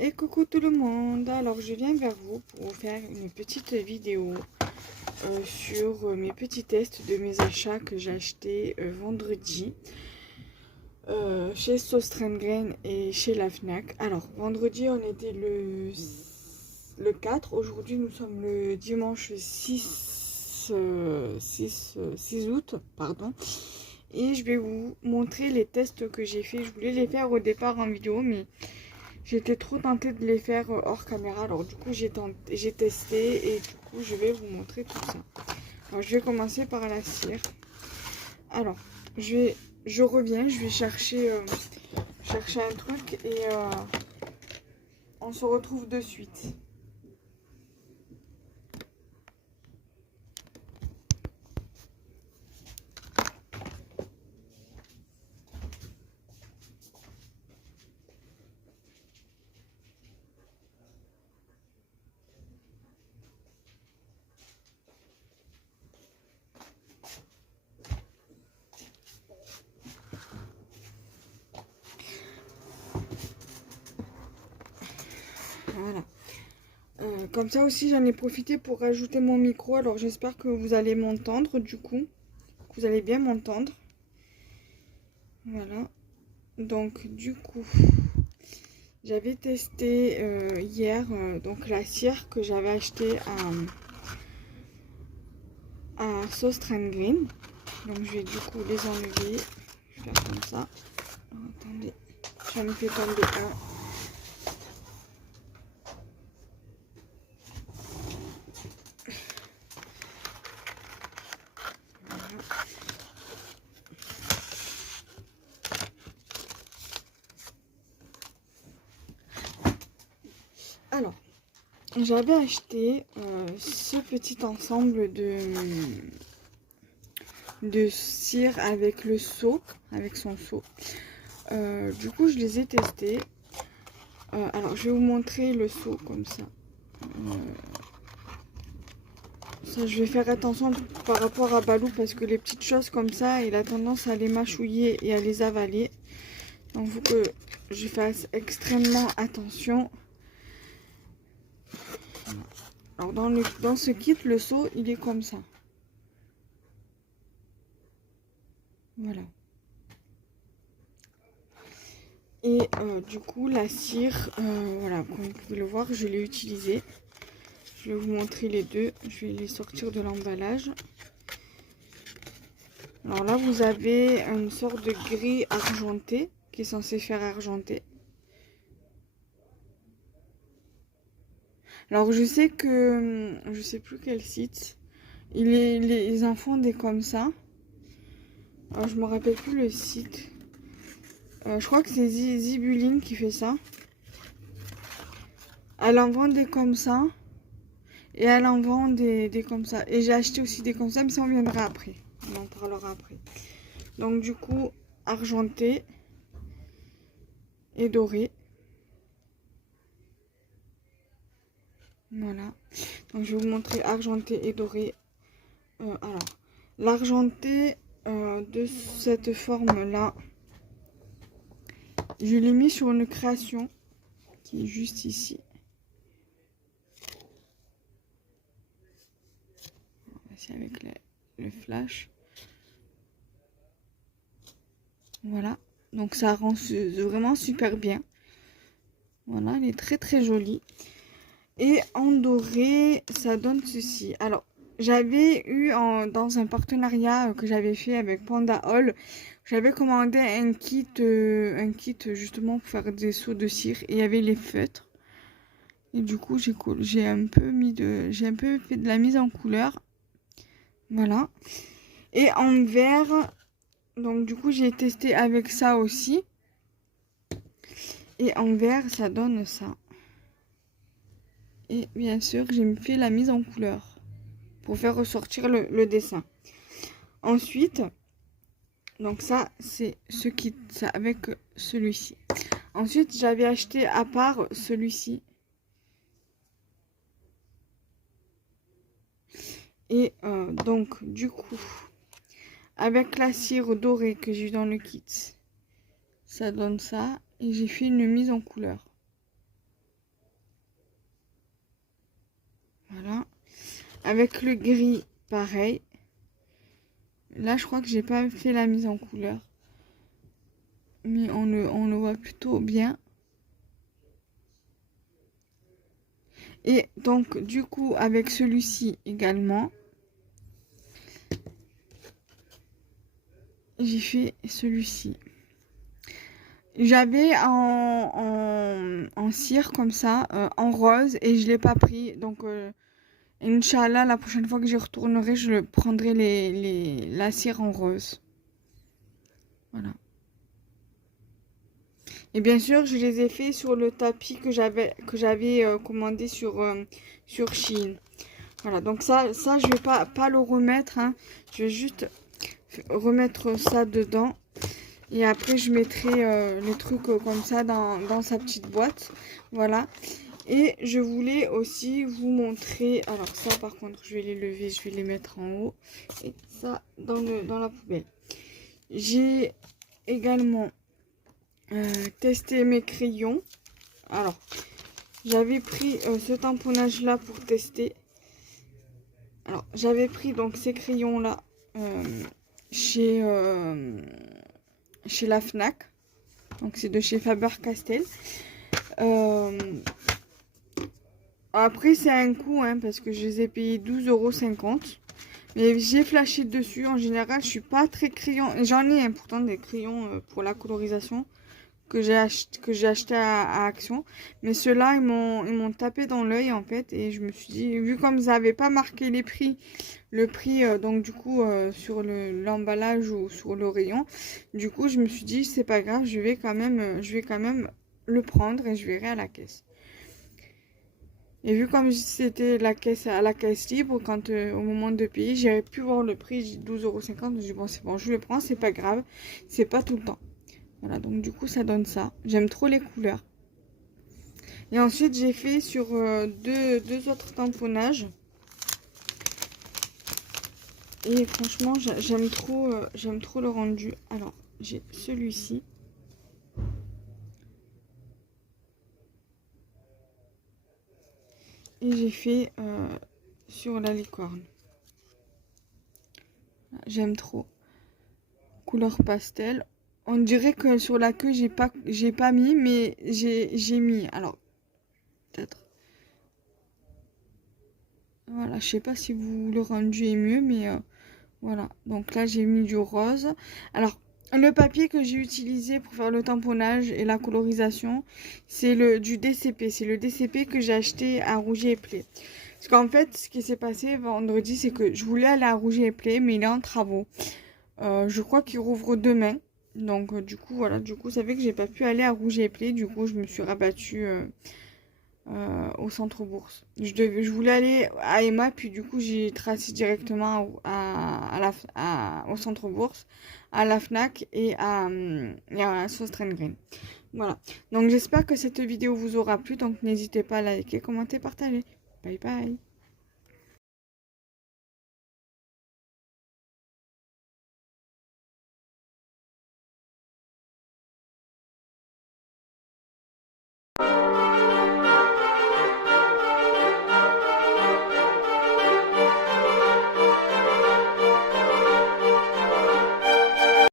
Et coucou tout le monde, alors je viens vers vous pour vous faire une petite vidéo sur mes petits tests de mes achats que j'ai achetés vendredi chez Sauce Grain et chez la Fnac. Alors vendredi on était le 4, aujourd'hui nous sommes le dimanche 6 août, pardon. Et je vais vous montrer les tests que j'ai fait. Je voulais les faire au départ en vidéo, mais j'étais trop tentée de les faire hors caméra. Alors du coup j'ai testé et du coup je vais vous montrer tout ça. Alors je vais commencer par la cire. Alors je reviens, je vais chercher un truc et on se retrouve de suite. Voilà. Comme ça aussi j'en ai profité pour rajouter mon micro. Alors j'espère que vous allez m'entendre du coup. Que vous allez bien m'entendre. Voilà. Donc du coup, j'avais testé hier donc la cire que j'avais achetée à Sauce Green. Donc je vais du coup les enlever. Je vais faire comme ça. Alors, attendez, j'en ai fait tomber un. Alors, j'avais acheté ce petit ensemble de cire avec le seau, avec son seau. Du coup, je les ai testés. Alors, je vais vous montrer le seau comme ça. Ça, je vais faire attention par rapport à Balou parce que les petites choses comme ça, il a tendance à les mâchouiller et à les avaler. Donc, il faut que je fasse extrêmement attention. Alors, dans ce kit, le seau, il est comme ça. Voilà. Et du coup, la cire, voilà, comme vous pouvez le voir, je l'ai utilisée. Je vais vous montrer les deux. Je vais les sortir de l'emballage. Alors là, vous avez une sorte de gris argenté qui est censé faire argenter. Alors je sais que, je sais plus quel site, ils en font des comme ça. Alors, je me rappelle plus le site. Je crois que c'est Zibuline qui fait ça. Elle en vend des comme ça. Et elle en vend des comme ça. Et j'ai acheté aussi des comme ça, mais ça on viendra après. On en parlera après. Donc du coup, argenté et doré. Voilà. Donc je vais vous montrer argenté et doré. Alors, l'argenté de cette forme-là, je l'ai mis sur une création qui est juste ici. C'est avec le flash. Voilà. Donc ça rend vraiment super bien. Voilà, elle est très très jolie. Et en doré, ça donne ceci. Alors, j'avais eu dans un partenariat que j'avais fait avec Panda Hall, j'avais commandé un kit justement pour faire des seaux de cire. Et il y avait les feutres. Et du coup, j'ai un peu fait de la mise en couleur. Voilà. Et en vert, donc du coup, j'ai testé avec ça aussi. Et en vert, ça donne ça. Et bien sûr, j'ai fait la mise en couleur pour faire ressortir le dessin. Ensuite, donc ça, c'est ce kit, ça avec celui-ci. Ensuite, j'avais acheté à part celui-ci. Et donc, du coup, avec la cire dorée que j'ai dans le kit, ça donne ça. Et j'ai fait une mise en couleur. Voilà. Avec le gris, pareil. Là, je crois que j'ai pas fait la mise en couleur. Mais on le voit plutôt bien. Et donc, du coup, avec celui-ci également, j'ai fait celui-ci. J'avais en cire comme ça, en rose, et je l'ai pas pris. Donc, Inch'Allah, la prochaine fois que j'y retournerai, je prendrai la cire en rose. Voilà. Et bien sûr, je les ai fait sur le tapis que j'avais commandé sur Shein. Voilà, donc ça je vais pas le remettre, hein. Je vais juste remettre ça dedans. Et après, je mettrai les trucs comme ça dans sa petite boîte. Voilà. Et je voulais aussi vous montrer... Alors ça, par contre, je vais les lever, je vais les mettre en haut. Et ça, dans la poubelle. J'ai également testé mes crayons. Alors, j'avais pris ce tamponnage-là pour tester. Alors, j'avais pris donc ces crayons-là chez la Fnac. Donc, c'est de chez Faber-Castell. Après, c'est un coût, hein, parce que je les ai payés 12,50 €. Mais j'ai flashé dessus. En général, je suis pas très crayon. J'en ai pourtant des crayons pour la colorisation que j'ai acheté à Action. Mais ceux-là, ils m'ont tapé dans l'œil, en fait. Et je me suis dit, vu comme ils n'avaient pas marqué le prix, donc du coup, sur l'emballage ou sur le rayon, du coup, je me suis dit, c'est pas grave, je vais quand même le prendre et je verrai à la caisse. Et vu comme c'était à la caisse libre, quand au moment de payer, j'avais pu voir le prix, j'ai dit 12,50 €. Je dis bon, c'est bon, je le prends, c'est pas grave, c'est pas tout le temps. Voilà, donc du coup, ça donne ça. J'aime trop les couleurs. Et ensuite, j'ai fait sur deux autres tamponnages. Et franchement, j'aime trop le rendu. Alors, j'ai celui-ci. Et j'ai fait sur la licorne. J'aime trop. Couleur pastel. On dirait que sur la queue, j'ai pas mis, mais j'ai mis. Alors, peut-être. Voilà, je sais pas si le rendu est mieux, mais voilà. Donc là, j'ai mis du rose. Alors, le papier que j'ai utilisé pour faire le tamponnage et la colorisation, c'est du DCP. C'est le DCP que j'ai acheté à Rouget et Play. Parce qu'en fait, ce qui s'est passé vendredi, c'est que je voulais aller à Rouget et Play, mais il est en travaux. Je crois qu'il rouvre demain. Donc, du coup, voilà. Du coup, ça fait que j'ai pas pu aller à Rouget et Play. Du coup, je me suis rabattue au centre bourse. Je voulais aller à Emma, puis du coup j'ai tracé directement au centre bourse, à la Fnac et à Sostrand Green. Voilà. Donc j'espère que cette vidéo vous aura plu. Donc n'hésitez pas à liker, commenter, partager. Bye bye.